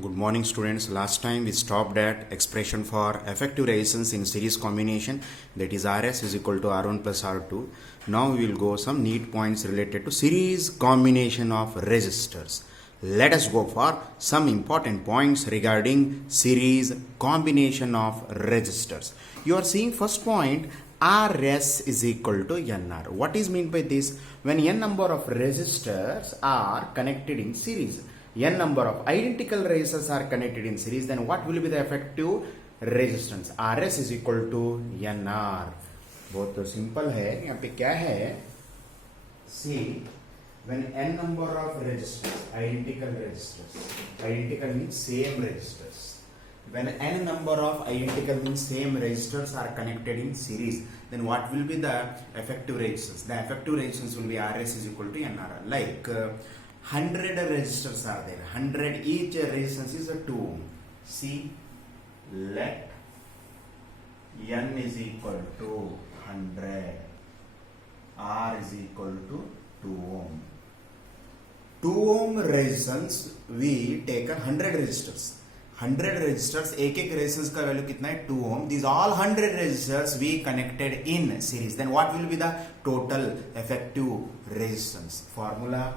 Good morning students. Last time we stopped at expression for effective resistance in series combination, that is Rs is equal to R1 plus R2. Now we will go some neat points related to series combination of resistors. Let us go for some important points regarding series combination of resistors. You are seeing first point, Rs is equal to Nr. What is meant by this? When n number of resistors are connected in series, n number of identical resistors are connected in series, then what will be the effective resistance? Rs is equal to Nr. बहुत तो simple है. यहाँ पे क्या है? See, when n number of resistors, identical means same resistors. When n number of identical means same resistors are connected in series, then what will be the effective resistance? The effective resistance will be Rs is equal to Nr. Like 100 resistors are there. 100 each resistance is a 2 ohm. See, let n is equal to 100, R is equal to 2 ohm. 2 ohm resistance we take 100 resistors. 100 resistors, एक resistance का value कितना है? 2 ohm. These all 100 resistors we connected in series. Then what will be the total effective resistance? Formula.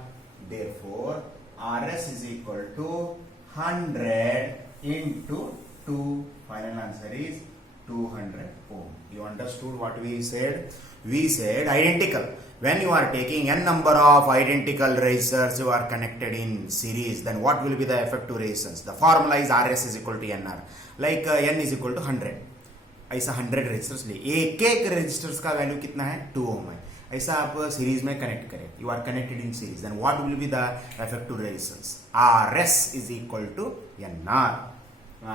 Therefore, Rs is equal to 100 into 2. Final answer is 200 ohm. You understood what we said? We said identical. When you are taking n number of identical resistors you are connected in series, then what will be the effective resistance? The formula is Rs is equal to Nr. Like n is equal to 100. ऐसा 100 resistors लिए एक resistors का value कितना है? 2 ओम है. ऐसा आप series में कनेक्ट करें. You are connected in series, then what will be the effective resistance? Rs is equal to Nr.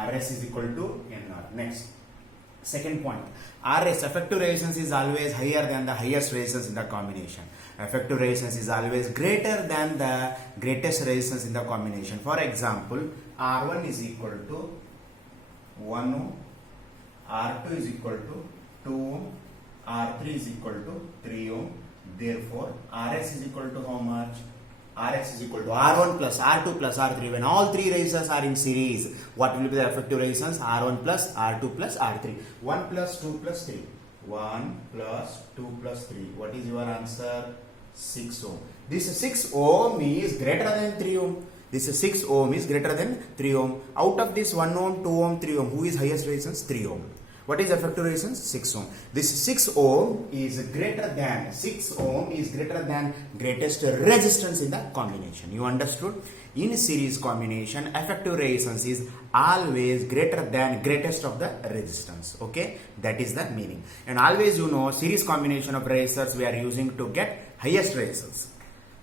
Rs is equal to Nr. Next, second point, Rs effective resistance is always higher than the highest resistance in the combination. Effective resistance is always greater than the greatest resistance in the combination. For example, R1 is equal to 1 ohm, R2 is equal to 2 ohm, R3 is equal to 3 ohm. Therefore, Rs is equal to how much? Rs is equal to R1 plus R2 plus R3. When all three resistors are in series, what will be the effective resistance? R1 plus R2 plus R3. 1 plus 2 plus 3. 1 plus 2 plus 3. What is your answer? 6 ohm. This 6 ohm is greater than 3 ohm. This 6 ohm is greater than 3 ohm. Out of this 1 ohm, 2 ohm, 3 ohm, who is highest resistance? 3 ohm. What is effective resistance? 6 ohm. This 6 ohm is greater than greatest resistance in the combination. You understood? In series combination, effective resistance is always greater than greatest of the resistance. Okay, that is the meaning. And always, you know, series combination of resistors we are using to get highest resistance.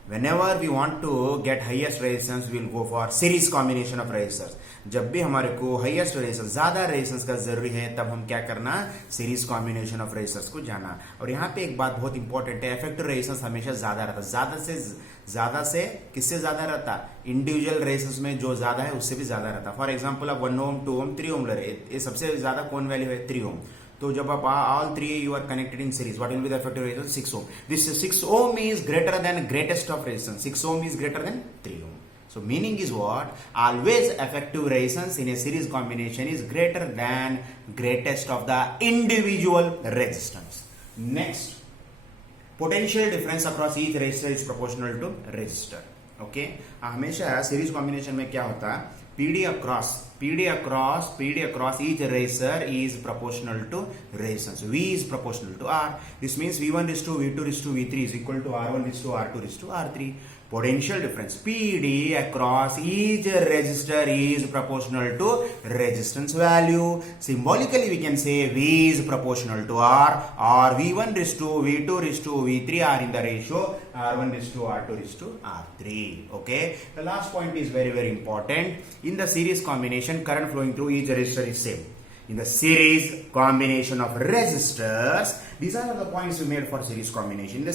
Whenever we want to get highest resistance, we will go for series combination of resistors. जब भी हमारे को highest resistance, ज्यादा resistance का जरूरी है, तब हम क्या करना? सीरीज कॉम्बिनेशन ऑफ रेजिस्टर्स को जाना. और यहाँ पे एक बात बहुत इंपॉर्टेंट है, इफेक्टिव रेजिस्टेंस हमेशा ज्यादा रहता. ज्यादा से किससे ज्यादा रहता? इंडिविजुअल रेजिस्टेंस में जो ज्यादा है उससे भी ज्यादा रहता. फॉर एग्जाम्पल आप 1 ओम, 2 ओम, 3 ओम ले रहे, ये सबसे ज्यादा कौन वैल्यू है? 3 ओम. तो जब आप all three you are connected in series, what will be the effective resistance? 6 ohm. This 6 ohm is greater than greatest of resistance. 6 ohm is greater than 3 ohm. So meaning is what? Always effective resistance in a series combination is greater than greatest of the individual resistance. Next, potential difference across each resistor is proportional to resistor. Okay, हमेशा series combination में क्या होता है? PD across each resistor is proportional to resistance. V is proportional to R. This means V1 is to V2 is to V3 is equal to R1 is to R2 is to R3. Potential difference PD across each resistor is proportional to resistance value. Symbolically we can say V is proportional to R, or V1 is to V2 is to V3 are in the ratio R1 is to R2 is to R3. Okay, the last point is very, very important. In the series combination, current flowing through each resistor is same. In the series combination of resistors, these are the points we made for series combination. In the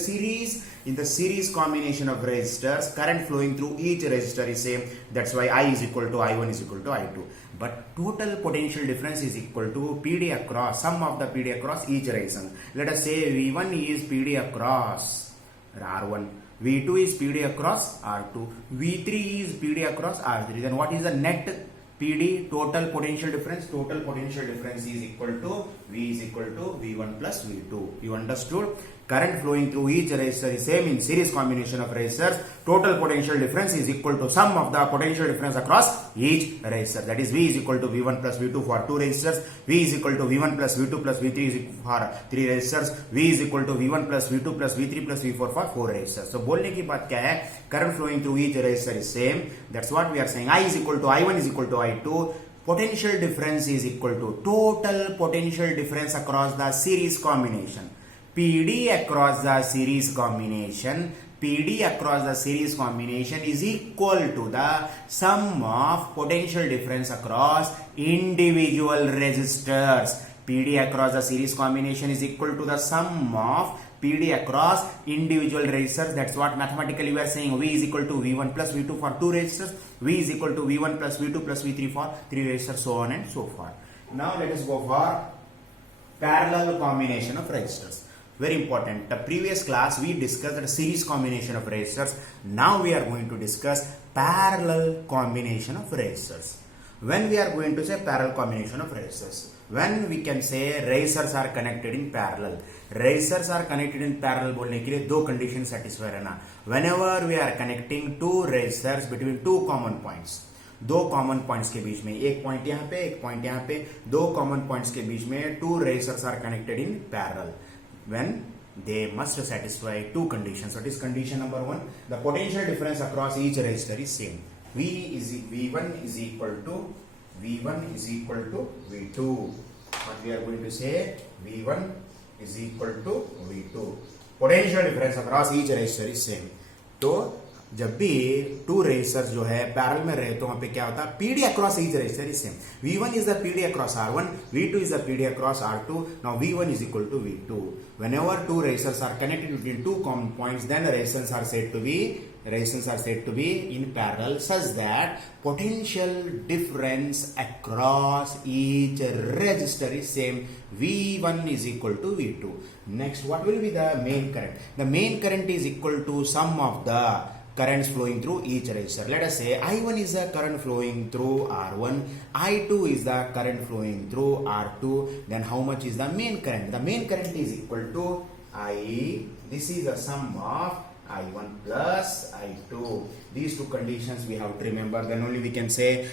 series combination of resistors, current flowing through each resistor is same. That's why I is equal to I1 is equal to I2. But total potential difference is equal to PD across, sum of the PD across each resistance. Let us say V1 is PD across R1. V2 is PD across R2. V3 is PD across R3. Then what is the net PD total potential difference is equal to V is equal to V1 plus V2. You understood? Current flowing through each resistor is same in series combination of resistors. Total potential difference is equal to sum of the potential difference across each resistor. That is V is equal to V1 plus V2 for 2 resistors. V is equal to V1 plus V2 plus V3 is equal for 3 resistors. V is equal to V1 plus V2 plus V3 plus V4 for 4 resistors. So बोलने की बात क्या है? Current flowing through each resistor is same. That's what we are saying. I is equal to I1 is equal to I2. Potential difference is equal to total potential difference across the series combination. PD across the series combination is equal to the sum of potential difference across individual resistors. PD across the series combination is equal to the sum of PD across individual resistors. That's what mathematically we are saying. V is equal to V1 plus V2 for 2 resistors. V is equal to V1 plus V2 plus V3 for 3 resistors, so on and so forth. Now let us go for parallel combination of resistors. Very important. The previous class we discussed the series combination of resistors. Now we are going to discuss parallel combination of resistors. When we are going to say parallel combination of resistors, when we can say resistors are connected in parallel. Resistors are connected in parallel बोलने के लिए दो condition satisfy रहना. Whenever we are connecting two resistors between two common points, दो common points के बीच में, एक point यहाँ पे एक पॉइंट यहाँ पे, दो कॉमन पॉइंट्स के बीच में to resistors are connected in parallel. When they must satisfy two conditions. What is condition number 1? The potential difference across each resistor is same. V1 is equal to V2. What we are going to say? V1 is equal to V2. Potential difference across each resistor is same. तो जब भी to resistors जो है parallel में रहे तो वहां पे क्या होता है? PD across each resistor is same. V1 is the PD across R1, V2 is the PD across R2. Now V1 is equal to V2. Whenever two resistors are connected between two common points, then the resistors are said to be in parallel, such that potential difference across each resistor is same. V1 is equal to V2. Next, what will be the main current? The main current is equal to sum of the currents flowing through each resistor. Let us say I1 is the current flowing through R1, I2 is the current flowing through R2. Then how much is the main current? The main current is equal to I. This is the sum of I1 plus I2. These two conditions we have to remember. Then only we can say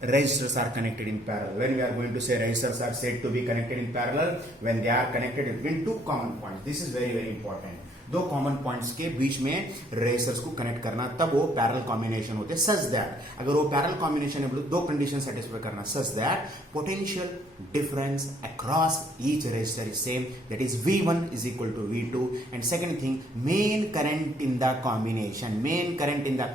resistors are connected in parallel. When we are going to say resistors are said to be connected in parallel, when they are connected between two common points. This is very very important. दो common points के बीच में resistors को connect करना, तब वो parallel combination होते हैं. Such that अगर वो पैरेलल कॉम्बिनेशन है दो कंडीशन सेटिस्फाई करना, such that potential difference across each resistor is same. That is V1 is equal to V2. And second thing, main current in the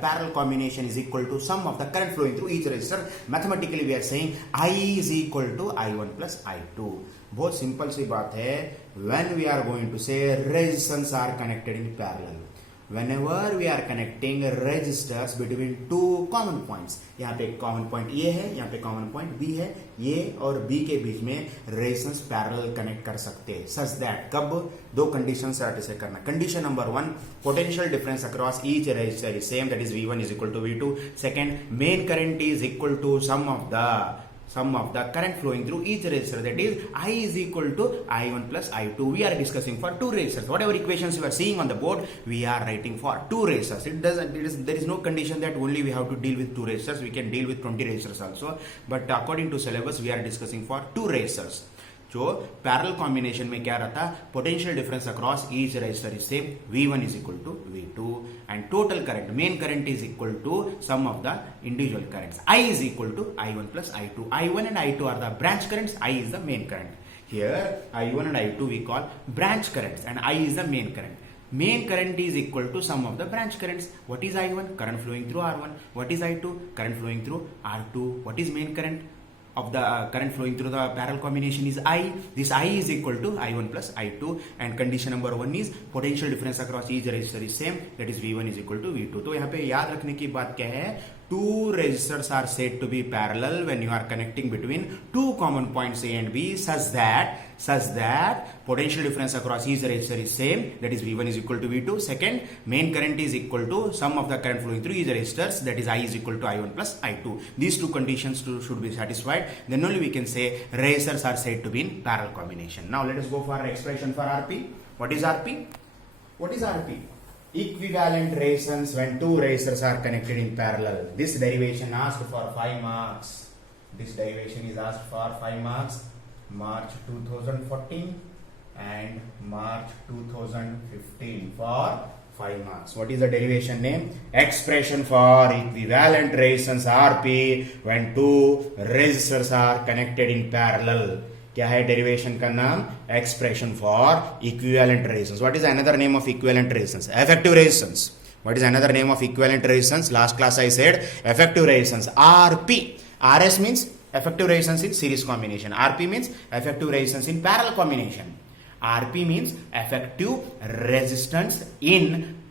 parallel combination is equal to sum of the current flowing through each resistor. Mathematically we are saying I is equal to I1 plus I2. बहुत simple सी बात है. When we are going to say resistors are connected in parallel, whenever we are connecting resistors between two common points, यहाँ पे common point A है, यहाँ पे common point B है, A और B के बीच में रेजिस्टेंस पैरेलल कनेक्ट कर सकते हैं. सच दैट कब दो कंडीशन सेटिस्फाई करना. Condition number 1, potential difference across each resistor is same, that is V1 is equal to V2. Second, main current is equal to sum of the current flowing through each resistor, that is I is equal to I1 plus I2. We are discussing for two resistors. Whatever equations you are seeing on the board, we are writing for two resistors. There is no condition that only we have to deal with two resistors. We can deal with 20 resistors also, but according to syllabus we are discussing for two resistors. जो parallel combination में क्या रहता, potential difference across each resistor is same. V1 is equal to V2 and total current, main current is equal to sum of the individual currents. I is equal to I1 plus I2. I1 and I2 are the branch currents, I is the main current. Here I1 and I2 we call branch currents and I is the main current. Main current is equal to sum of the branch currents. What is I1? Current flowing through R1. What is I2? Current flowing through R2. What is main current of the current flowing through the parallel combination is I. This I is equal to I1 plus I2. And condition number 1 is potential difference across each resistor is same, that is V1 is equal to V2. तो यहाँ पे याद रखने की बात क्या है, two resistors are said to be parallel when you are connecting between two common points A and B such that potential difference across each resistor is same, that is V1 is equal to V2. Second, main current is equal to sum of the current flowing through each resistors, that is I is equal to I1 plus I2. These two conditions should be satisfied, then only we can say resistors are said to be in parallel combination. Now let us go for expression for RP. What is RP? What is RP? Equivalent resistance when two resistors are connected in parallel. This derivation asked for 5 marks. This derivation is asked for 5 marks. March 2014 and March 2015 for 5 marks. What is the derivation name? Expression for equivalent resistance RP when two resistors are connected in parallel. क्या है derivation का नाम? Expression for equivalent resistance. What is another name of equivalent resistance? Effective resistance. What is another name of equivalent resistance? Last class I said effective resistance. RP. RS means effective resistance in series combination. RP means effective resistance in parallel combination. RP means effective resistance in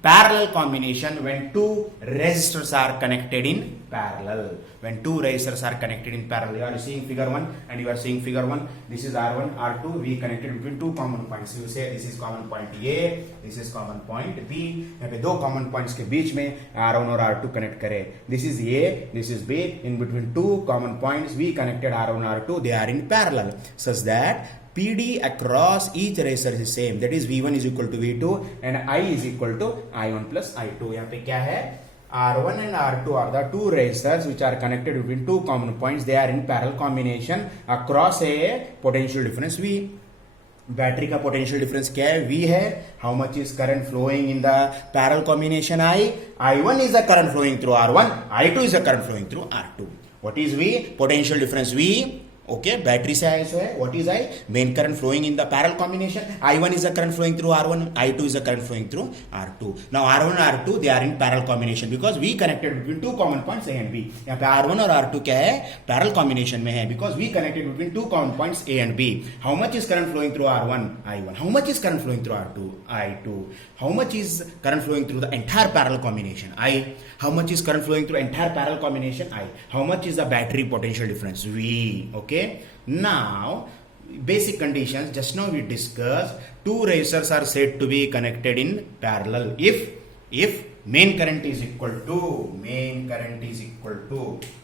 parallel combination when two resistors are connected in parallel. When two resistors are connected in parallel. You are seeing figure 1 and you are seeing figure 1. This is R1, R2. We connected between two common points. You say this is common point A, this is common point B. यहाँ पे दो common points के बीच में R1 और R2 connect करें. This is A, this is B. In between two common points, we connected R1, R2. They are in parallel, such that PD across each resistor is same. That is V1 is equal to V2 and I is equal to I1 plus I2. यहाँ पे क्या है? R1 and R2 are the two resistors which are connected between two common points. They are in parallel combination across a potential difference V. Battery का potential difference क्या है? V है. How much is current flowing in the parallel combination I? I1 is the current flowing through R1. I2 is the current flowing through R2. What is V? Potential difference V. Okay, battery से आया है. What is I? Main current flowing in the parallel combination. I1 is the current flowing through R1. I2 is the current flowing through R2. Now R1 and R2 they are in parallel combination because we connected between two common points A and B. यहाँ पे R1 और R2 क्या है? Parallel combination में है because we connected between two common points A and B. How much is current flowing through R1? I1. How much is current flowing through R2? I2. How much is current flowing through the entire parallel combination? I. How much is current flowing through entire parallel combination? I. How much is the battery potential difference? V. Okay. Now, basic conditions. Just now we discussed two resistors are said to be connected in parallel if main current is equal to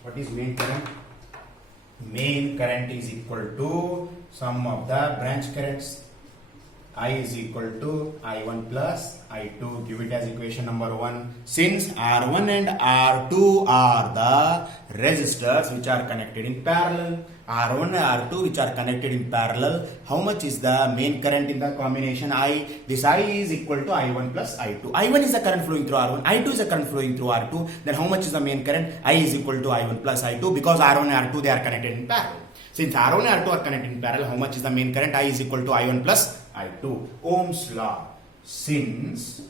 what is main current? Main current is equal to sum of the branch currents. I is equal to I1 plus I2. Give it as equation number 1. Since R1 and R2 are the resistors which are connected in parallel, R1 and R2 which are connected in parallel, how much is the main current in the combination I? This I is equal to I1 plus I2. I1 is the current flowing through R1, I2 is the current flowing through R2. Then how much is the main current? I is equal to I1 plus I2 because R1 and R2 they are connected in parallel. Since R1 and R2 are connected in parallel, how much is the main current? I is equal to I1 plus I2. Ohm's law. Since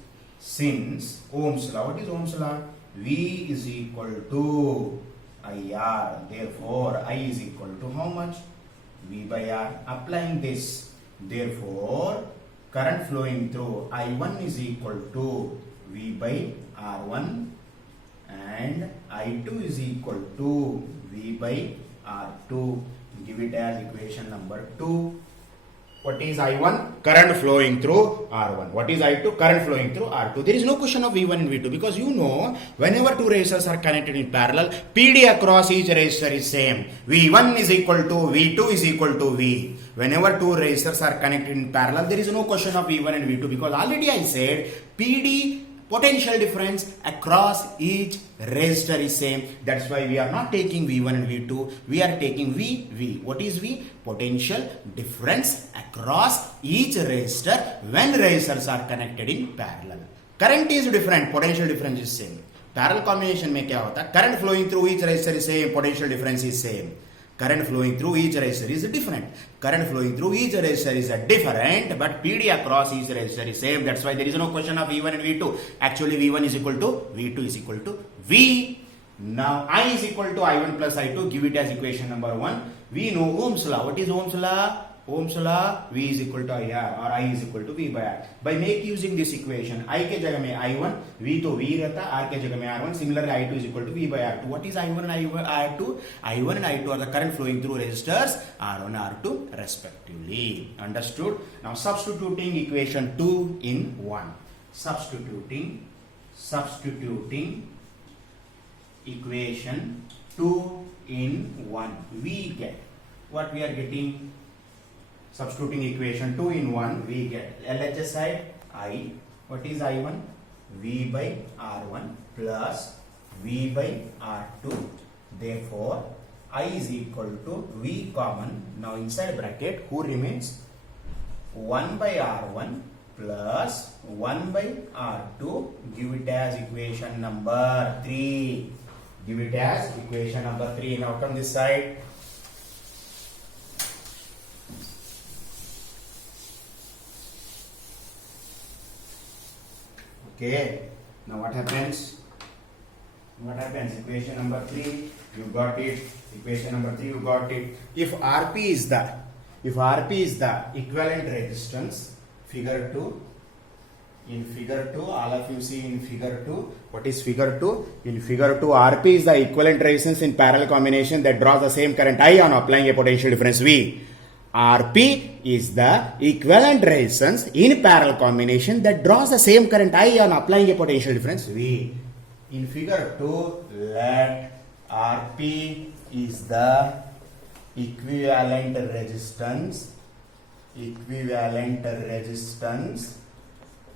Ohm's law, what is Ohm's law? V is equal to IR. Therefore, I is equal to how much? V by R. Applying this, therefore, current flowing through I1 is equal to V by R1 and I2 is equal to V by R2. Give it as equation number 2. What is I1? Current flowing through R1. What is I2? Current flowing through R2. There is no question of V1 and V2 because you know whenever two resistors are connected in parallel, PD across each resistor is same. V1 is equal to V2 is equal to V. Whenever two resistors are connected in parallel, there is no question of V1 and V2 because already I said PD potential difference across each resistor is same. That's why we are not taking V1 and V2. We are taking V. What is V? Potential difference across each resistor when resistors are connected in parallel. Current is different. Potential difference is same. Parallel combination में क्या होता है? Current flowing through each resistor is same. Potential difference is same. Current flowing through each resistor is different. Current flowing through each resistor is different, but PD across each resistor is same. That's why there is no question of V1 and V2. Actually, V1 is equal to V2 is equal to V. Now, I is equal to I1 plus I2. Give it as equation number 1. We know Ohm's law. What is Ohm's law? Ohm's law, V is equal to IR or I is equal to V by R. By make using this equation, I के जगह में I1, V तो V रहता, R के जगह में R1. Similarly, I2 is equal to V by R2. What is I1 and I2? I1 and I2 are the current flowing through resistors R1 and R2 respectively. Understood? Now substituting equation 2 in 1. Substituting equation 2 in 1. We get what we are getting. Substituting equation 2 in 1, we get LHS side I. What is I1? V by R1 plus V by R2. Therefore, I is equal to V common. Now inside bracket, who remains? 1 by R1 plus 1 by R2. Give it as equation number 3. Give it as equation number 3. Now come this side. Okay, now what happens? Equation number 3, you got it. Equation number 3, you got it. If RP is the equivalent resistance, figure 2. In figure 2, all of you see in figure 2. What is figure 2? In figure 2, RP is the equivalent resistance in parallel combination that draws the same current I on applying a potential difference V. RP is the equivalent resistance in parallel combination that draws the same current I on applying a potential difference V. In figure 2, let RP is the equivalent resistance.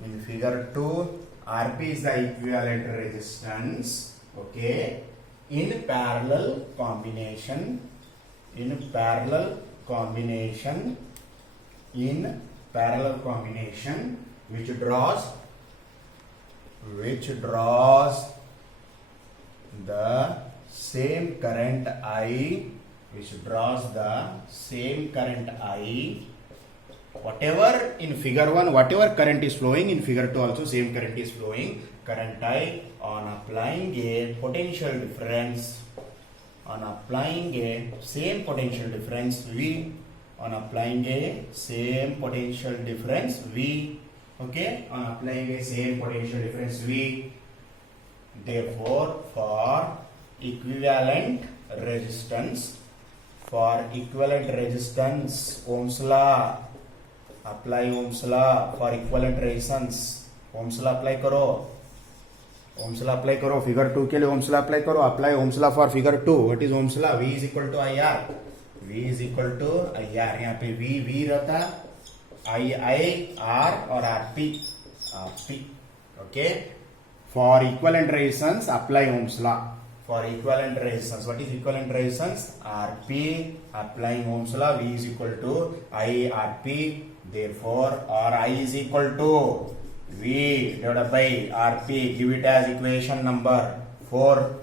In figure 2, RP is the equivalent resistance. Okay, in parallel combination which draws the same current I. Whatever in figure 1, whatever current is flowing, in figure 2 also same current is flowing. Current I on applying a potential difference. Same potential difference V. Okay, on applying a same potential difference V. Therefore, for equivalent resistance, Ohm's law. Apply Ohm's law for equivalent resistance. Ohm's law apply करो. Figure 2 के लिए Ohm's law apply करो. Apply Ohm's law for figure 2. What is Ohm's law? V is equal to IR. यहाँ पे V रहता, I R और RP. Okay. For equivalent resistance, apply Ohm's law. For equivalent resistance, what is equivalent resistance? RP. Applying Ohm's law, V is equal to I RP. Therefore, or I is equal to V divided by RP. Give it as equation number 4.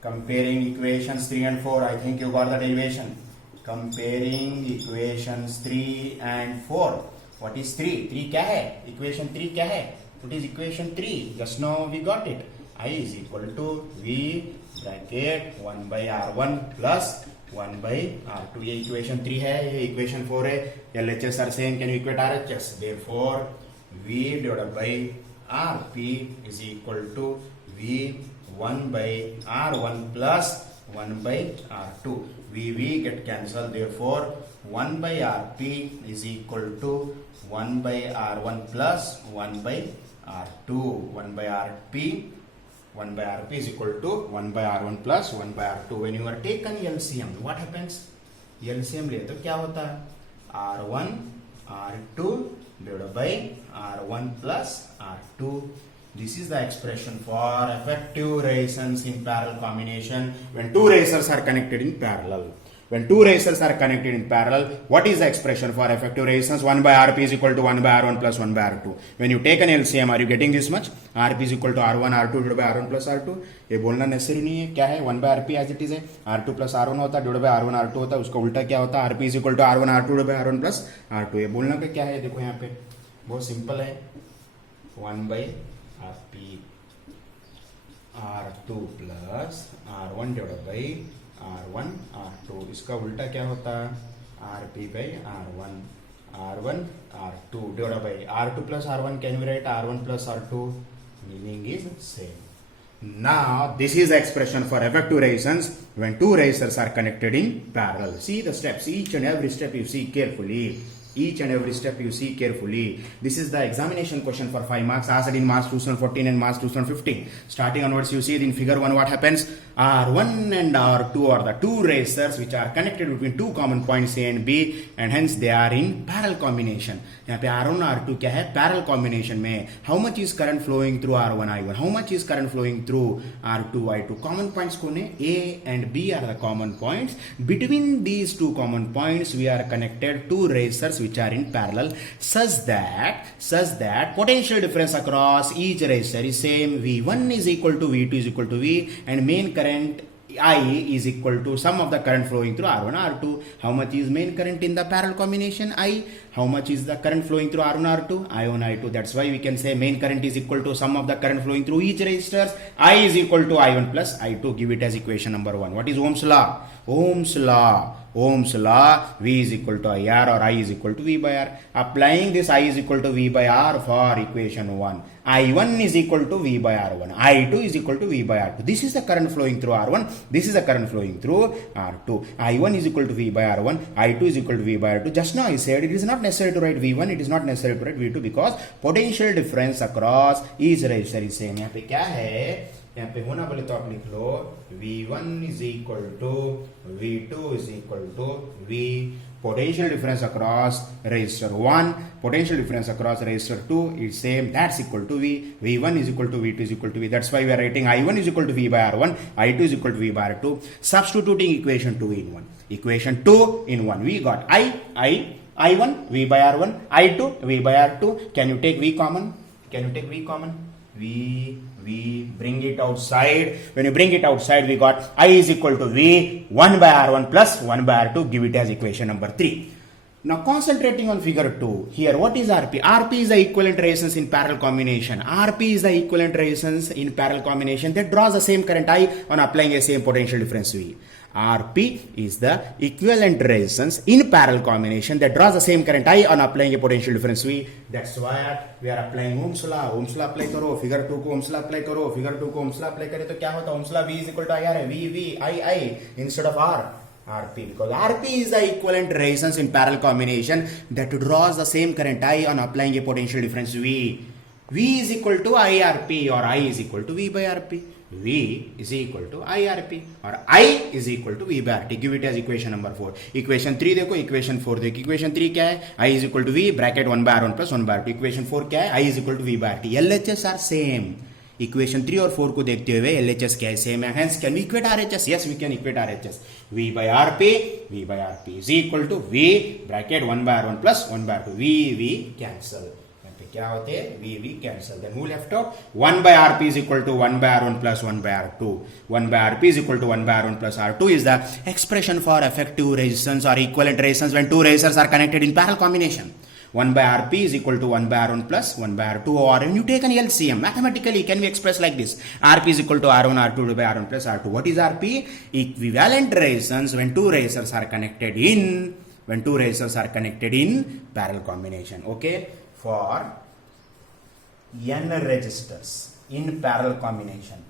Comparing equations 3 and 4, I think you got the derivation. Comparing equations 3 and 4. What is 3? 3 क्या है? Equation 3 क्या है? What is equation 3? Just now we got it. I is equal to V bracket 1 by R1 plus 1 by R2. ये equation 3 है, ये equation 4 है. LHS are same. Can you equate RHS? Therefore, V divided by RP is equal to V 1 by R1 plus 1 by R2. V get cancelled. Therefore, 1 by RP is equal to 1 by R1 plus 1 by R2. 1 by RP is equal to 1 by R1 plus 1 by R2. When you are taken LCM, what happens? LCM ले तो क्या होता है? R1 R2 divided by R1 plus R2. This is the expression for effective resistance in parallel combination when two resistors are connected in parallel. What is the expression for effective resistance? 1 by RP is equal to 1 by R1 plus 1 by R2. When you take an LCM, are you getting this much? RP is equal to R1 R2 divided by R1 plus R2. ये बोलना necessary नहीं है. क्या है? 1 by RP as it is है. R2 plus R1 होता है, divided by R1 R2 होता है. उसका उल्टा क्या होता है? RP is equal to R1 R2 divided by R1 plus R2. ये बोलना का क्या है? देखो यहाँ पे बहुत सिंपल है. 1 by RP R2 plus R1 divided by R1 R2. इसका उल्टा क्या होता है? Rp by R1, R1, R2 divided by R2 plus R1. Can we write R1 plus R2? Meaning is same. Now this is the expression for effective resistance when two resistors are connected in parallel. See the steps, each and every step you see carefully. Each and every step you see carefully. This is the examination question for 5 marks asked in March 2014 and March 2015. Starting onwards, you see it in figure 1 what happens. R1 and R2 are the two resistors which are connected between two common points A and B, and hence they are in parallel combination. यहाँ पे R1 R2 क्या है? Parallel combination में how much is current flowing through R1 I1? How much is current flowing through R2 I2? Common points कौन है? A and B are the common points. Between these two common points, we are connected two resistors which are in parallel such that potential difference across each resistor is same. V1 is equal to V2 is equal to V, and main current I is equal to sum of the current flowing through R1 R2. How much is main current in the parallel combination? I. How much is the current flowing through R1 R2? I1 I2. That's why we can say main current is equal to sum of the current flowing through each resistors. I is equal to I1 plus I2. Give it as equation number 1. What is Ohm's law? Ohm's law. Ohm's law. V is equal to IR or I is equal to V by R. Applying this I is equal to V by R for equation 1. I1 is equal to V by R1. I2 is equal to V by R2. This is the current flowing through R1. This is the current flowing through R2. I1 is equal to V by R1. I2 is equal to V by R2. Just now I said it is not necessary to write V1. It is not necessary to write V2 because potential difference across each resistor is same. यहाँ पे क्या है? यहाँ पे होना बोले तो आप लिख लो V1 is equal to V2 is equal to V. Potential difference across resistor 1, potential difference across resistor 2 is same, that's equal to V. V1 is equal to V2 is equal to V. That's why we are writing I1 is equal to V by R1, I2 is equal to V by R2. Substituting equation 2 in 1. Equation 2 in 1. We got I1 V by R1, I2 V by R2. Can you take V common? Can you take V common? We bring it outside. When you bring it outside, we got I is equal to V 1 by R1 plus 1 by R2. Give it as equation number 3. Now concentrating on figure 2. Here what is RP? RP is the equivalent resistance in parallel combination. RP is the equivalent resistance in parallel combination that draws the same current I on applying a same potential difference V. RP is the equivalent resistance in parallel combination that draws the same current I on applying a potential difference V. That's why we are applying Ohm's law. Ohm's law apply करो, figure 2 को Ohm's law apply करो, figure 2 को Ohm's law apply करे तो क्या होता है? Ohm's law V is equal to IR है, V I instead of R. RP, because RP is the equivalent resistance in parallel combination that draws the same current I on applying a potential difference V. V is equal to IRP or I is equal to V by RP. V is equal to IRP or I is equal to V by RT. Give it as equation number 4. Equation 3 देखो, equation 4 देखो. Equation 3 क्या है? I is equal to V bracket 1 by R1 plus 1 by R2. Equation 4 क्या है? I is equal to V by RT. LHS are same. Equation 3 और 4 को देखते हुए LHS क्या है? Same है. Hence can we equate RHS? Yes, we can equate RHS. V by RP is equal to V bracket 1 by R1 plus 1 by R2. V cancel. क्या होते हैं? V cancel. Then who left out? 1 by RP is equal to 1 by R1 plus 1 by R2. 1 by RP is equal to 1 by R1 plus R2 is the expression for effective resistance or equivalent resistance when two resistors are connected in parallel combination. 1 by RP is equal to 1 by R1 plus 1 by R2, or when you take an LCM, mathematically can be expressed like this. RP is equal to R1 R2 by R1 plus R2. What is RP? Equivalent resistance when two resistors are connected in parallel combination. Okay, for n resistors in parallel combination.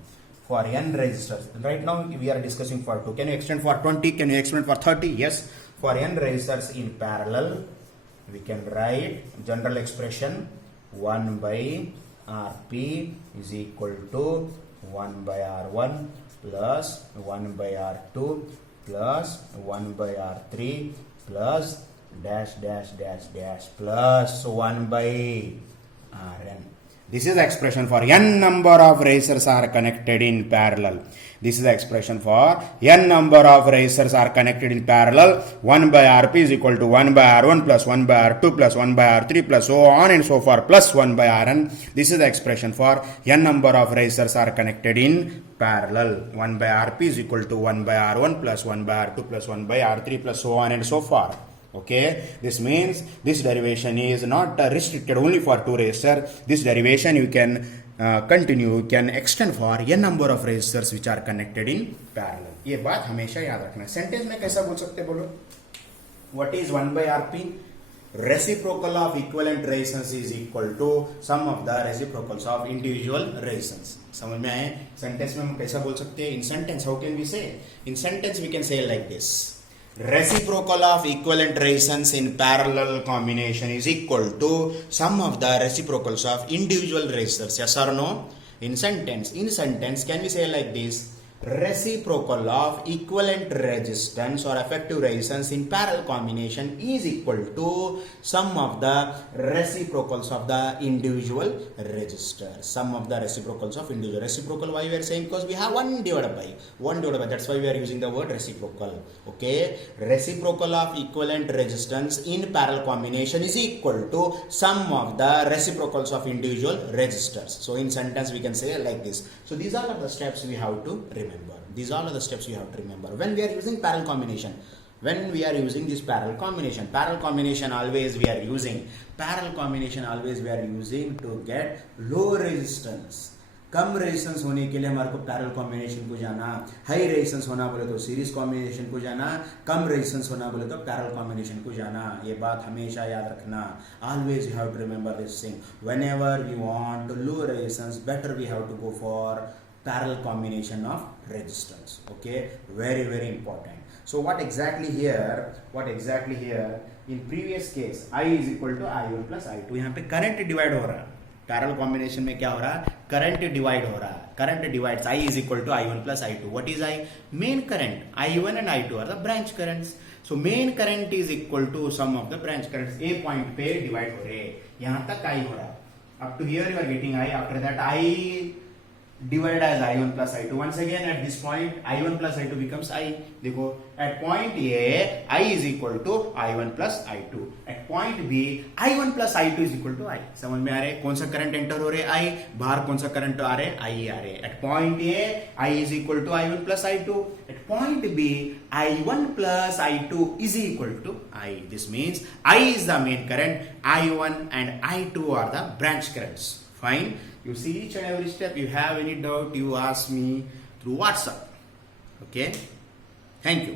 For n resistors, right now we are discussing for 2. Can you extend for 20? Can you extend for 30? Yes. For n resistors in parallel, we can write general expression 1 by Rp is equal to 1 by R1 plus 1 by R2 plus 1 by R3 plus dash plus 1 by Rn. This is the expression for n number of resistors are connected in parallel. This is the expression for n number of resistors are connected in parallel. 1 by Rp is equal to 1 by R1 plus 1 by R2 plus 1 by R3 plus so on and so forth plus 1 by Rn. This is the expression for n number of resistors are connected in parallel. 1 by Rp is equal to 1 by R1 plus 1 by R2 plus 1 by R3 plus so on and so forth. Okay, this means this derivation is not restricted only for two resistors. This derivation you can continue, you can extend for n number of resistors which are connected in parallel. ये बात हमेशा याद रखना. Sentence में कैसा बोल सकते बोलो? What is 1 by Rp? Reciprocal of equivalent resistance is equal to sum of the reciprocals of individual resistance. समझ में आए? सेंटेंस में हम कैसा बोल सकते हैं? In sentence how can we say? In sentence we can say like this. Reciprocal of equivalent resistance in parallel combination is equal to sum of the reciprocals of individual resistors. Yes or no? In sentence can we say like this? Reciprocal of equivalent resistance or effective resistance in parallel combination is equal to sum of the reciprocals of the individual resistors. Sum of the reciprocals of individual. Reciprocal, why we are saying? Because we have 1 divided by. That's why we are using the word reciprocal. Okay. Reciprocal of equivalent resistance in parallel combination is equal to sum of the reciprocals of individual resistors. So in sentence we can say like this. So these are the steps we have to remember. These are the steps we have to remember when we are using parallel combination. When we are using this parallel combination always we are using to get low resistance. Come resistance होने के लिए हमारे को parallel combination को जाना, high resistance होना बोले तो सीरीज कॉम्बिनेशन को जाना, कम रेजिस्टेंस होना बोले तो पैरेलल कॉम्बिनेशन को जाना. ये बात हमेशा याद रखना. Always you have to remember this thing. Whenever we want low resistance, better we have to go for parallel combination of resistance. Okay, very important. So what exactly here in previous case I is equal to I1 plus I2. यहाँ पे current divide हो रहा है. Parallel combination में क्या हो रहा है? करंट डिवाइड हो रहा है. Current divides I is equal to I1 plus I2. What is I? Main current. I1 and I2 are the branch currents. So main current is equal to sum of the branch currents. A point पे divide हो रहे हैं. यहाँ तक I हो रहा है. Up to here you are getting I. After that I divided as I1 plus I2. Once again at this point I1 plus I2 becomes I. देखो at point A I is equal to I1 plus I2. At point B I1 plus I2 is equal to I. समझ में आ रहे? कौन सा current enter हो रहे? I. बाहर कौन सा करंट आ रहे? I आ रहे. At point A I is equal to I1 plus I2. At point B I1 plus I2 is equal to I. This means I is the main current, I1 and I2 are the branch currents. Fine. You see each and every step. You have any doubt, you ask me through WhatsApp. Okay. Thank you.